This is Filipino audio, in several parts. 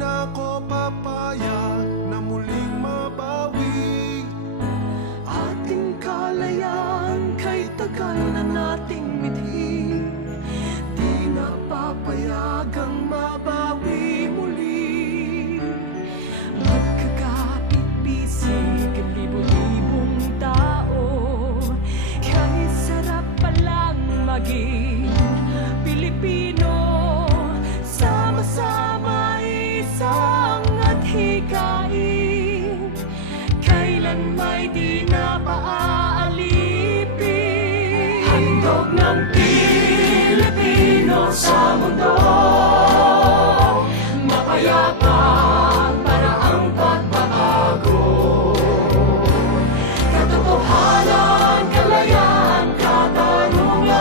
na ako papayag na muling mabawi. Ating kalayaan kay tagal na nating mithi, di na papayagang mabawi muli. Magkakapit-bisig ang libo-libong tao, kay sarap palang maging Pilipino. Sama-sama isang at hikain, kailan may di na paaalipin. Handog ng Pilipino sa mundo, mapayapa para ang pagbabago. Katotohanan, kalayaan, katarungan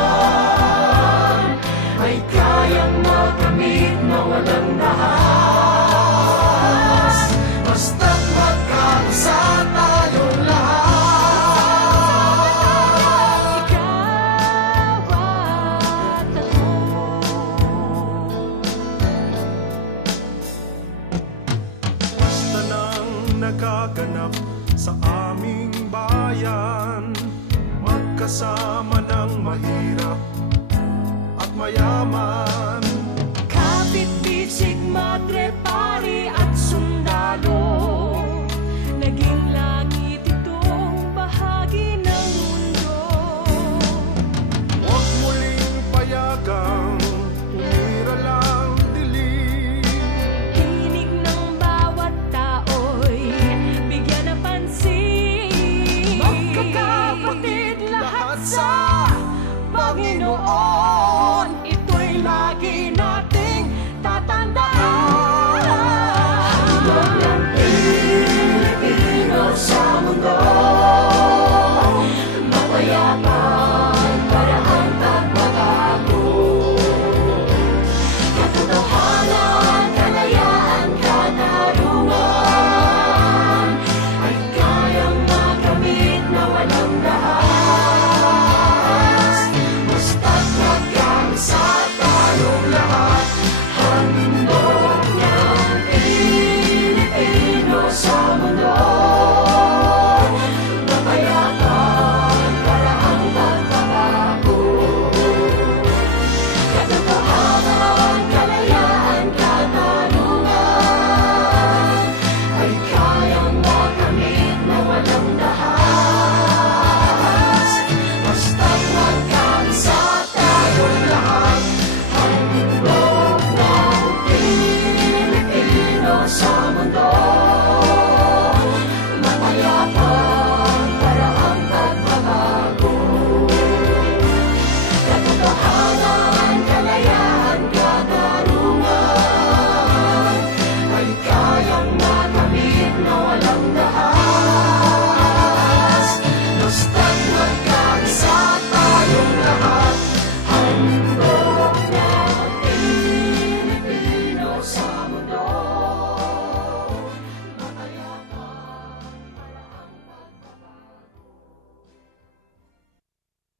ay kayang makamit na walang dahas, basta't magkaisa tayong lahat. Ikaw at ako. Basta nang nagaganap sa aming bayan, magkasama ng mahirap at mayaman.